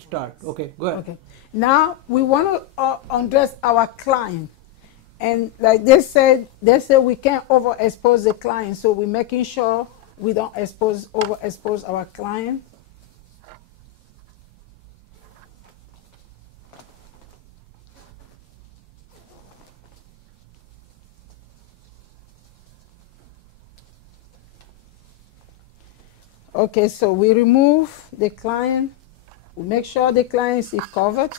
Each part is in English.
start. Okay, go ahead. Okay. Now we want to undress our client, and like they said we can't overexpose the client, so we're making sure we don't overexpose our client. Okay, so we remove the client. We make sure the client is covered.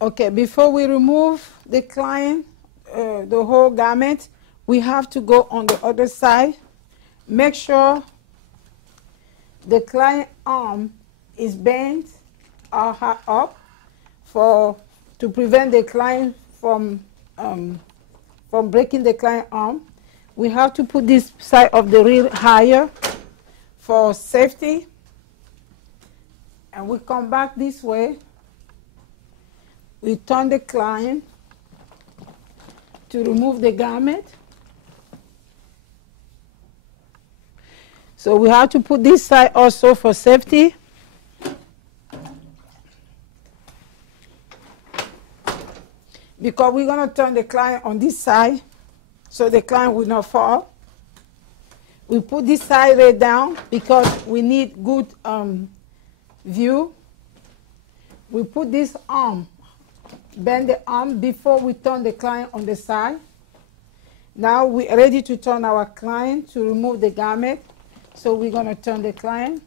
Okay, before we remove the client, the whole garment, we have to go on the other side. Make sure the client arm is bent or up to prevent the client from breaking the client arm. We have to put this side of the reel higher for safety. And we come back this way. We turn the client to remove the garment. So we have to put this side also for safety. Because we're going to turn the client on this side so the client will not fall. We put this side right down because we need good view. We put this arm, bend the arm before we turn the client on the side. Now we're ready to turn our client to remove the garment. So we're going to turn the client.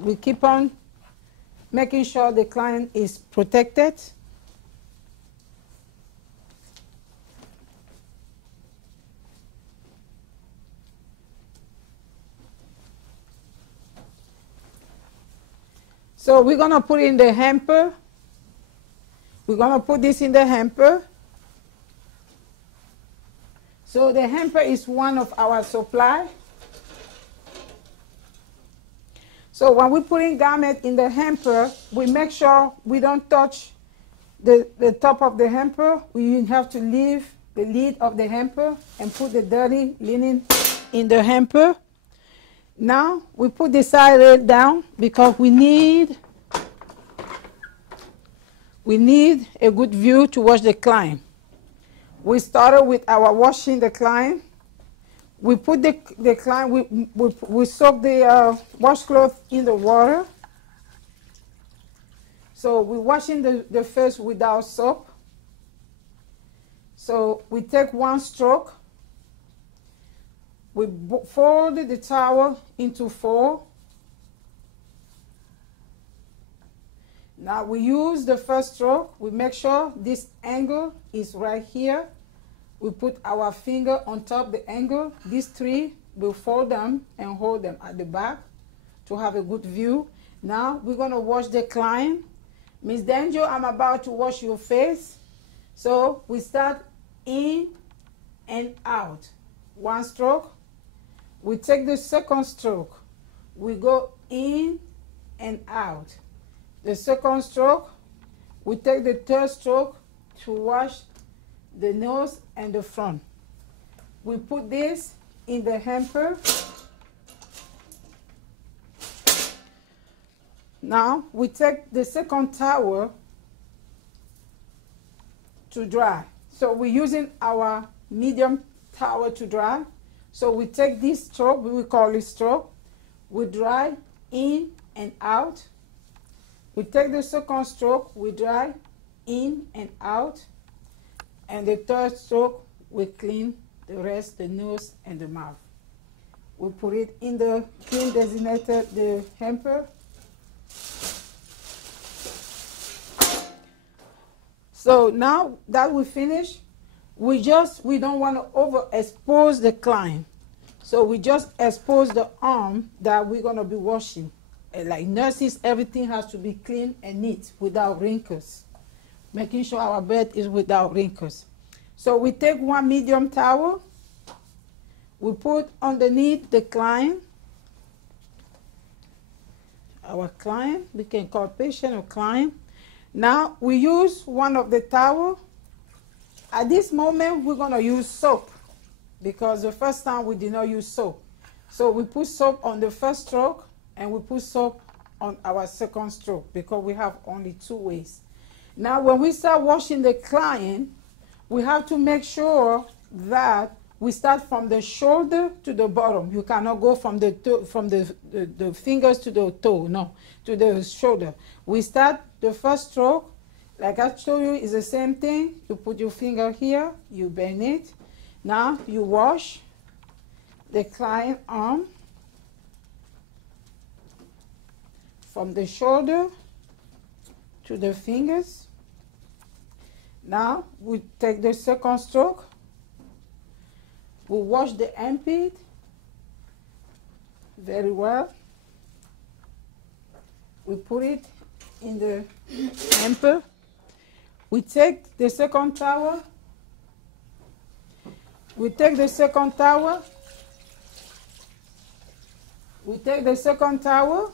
We keep on making sure the client is protected. So we're going to put in the hamper. We're going to put this in the hamper. So the hamper is one of our supply. So when we put in garment in the hamper, we make sure we don't touch the top of the hamper. We have to leave the lid of the hamper and put the dirty linen in the hamper. Now we put the side rail down because we need a good view to wash the client. We started with our washing the client. We put the client, we soak the washcloth in the water. So we're washing the face without soap. So we take one stroke. We fold the towel into 4. Now we use the first stroke. We make sure this angle is right here. We put our finger on top of the angle. These 3, we fold them and hold them at the back to have a good view. Now we're going to wash the client. Miss Danjo, I'm about to wash your face. So we start in and out. 1 stroke. We take the second stroke. We go in and out. The second stroke, we take the third stroke to wash the nose and the front. We put this in the hamper. Now we take the second towel to dry. So we're using our medium towel to dry. So we take this stroke, we call it stroke. We dry in and out. We take the second stroke, we dry in and out. And the third stroke, we clean the rest, the nose and the mouth. We put it in the clean designated the hamper. So now that we finish, we don't want to overexpose the client. So we just expose the arm that we're going to be washing. Like nurses, everything has to be clean and neat without wrinkles. Making sure our bed is without wrinkles. So we take one medium towel. We put underneath the client. Our client, we can call patient or client. Now we use one of the towel At this moment, we're going to use soap because the first time we did not use soap. So we put soap on the first stroke and we put soap on our second stroke because we have only 2 ways. Now, when we start washing the client, we have to make sure that we start from the shoulder to the bottom. You cannot go from the fingers to the toe, no, to the shoulder. We start the first stroke, like I told you, is the same thing. You put your finger here, you bend it. Now you wash the client arm from the shoulder to the fingers. Now we take the second stroke. We wash the armpit very well. We put it in the hamper. We take the second towel. We take the second towel. We take the second towel.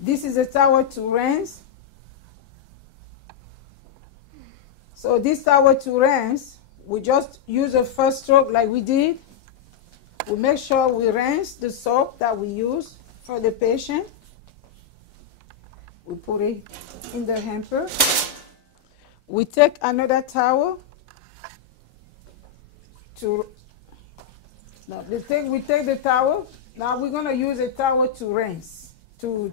This is a towel to rinse. So this towel to rinse, we just use a first stroke like we did. We make sure we rinse the soap that we use for the patient. We put it in the hamper. We take another towel to, no, we take the towel. Now we're gonna use a towel to rinse. We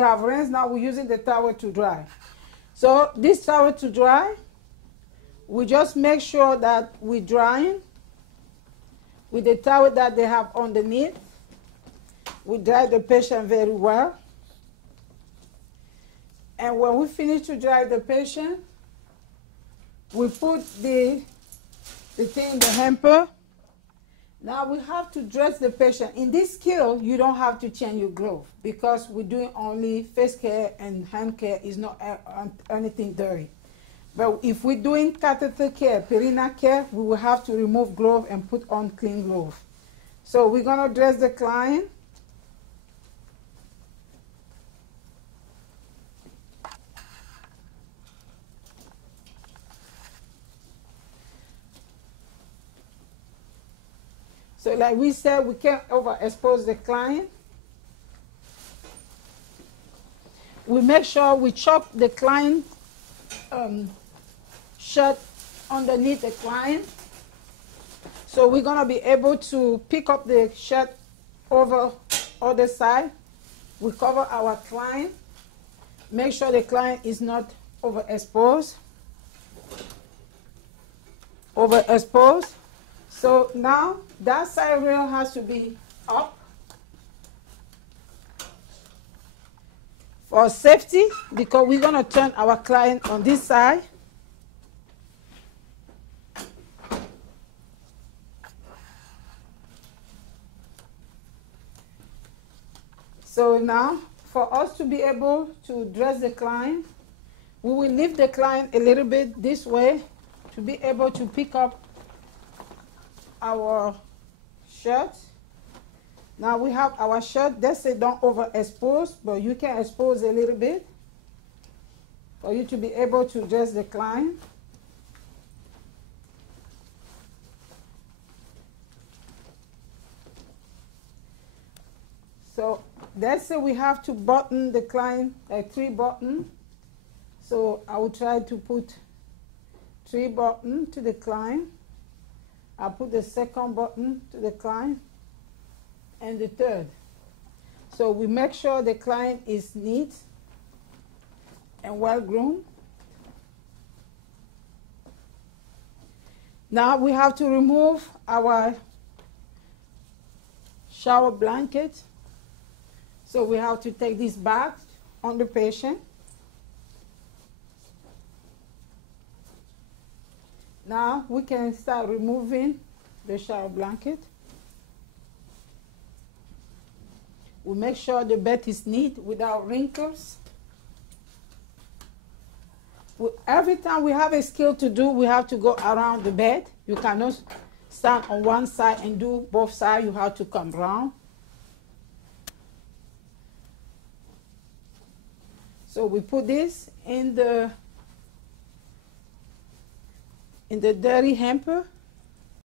have rinsed, now we're using the towel to dry. So this towel to dry, we just make sure that we're drying with the towel that they have underneath. We dry the patient very well. And when we finish to dry the patient, we put the thing in the hamper. Now we have to dress the patient. In this skill, you don't have to change your glove because we're doing only face care and hand care is not anything dirty. But if we're doing catheter care, perinatal care, we will have to remove glove and put on clean glove. So we're gonna dress the client. So like we said, we can't overexpose the client. We make sure we chop the client shirt underneath the client. So we're gonna be able to pick up the shirt over other side. We cover our client. Make sure the client is not overexposed. Overexposed. So now that side rail has to be up for safety because we're going to turn our client on this side. So now for us to be able to dress the client, we will lift the client a little bit this way to be able to pick up our shirt. Now we have our shirt. They say don't overexpose, but you can expose a little bit for you to be able to dress the client. So let's say we have to button the client, like 3 buttons. So I will try to put 3 buttons to the client. I'll put the second button to the client and the third. So we make sure the client is neat and well groomed. Now we have to remove our shower blanket. So we have to take this back on the patient. Now we can start removing the shower blanket. We make sure the bed is neat without wrinkles. Every time we have a skill to do, we have to go around the bed. You cannot stand on one side and do both sides. You have to come round. So we put this in the dirty hamper,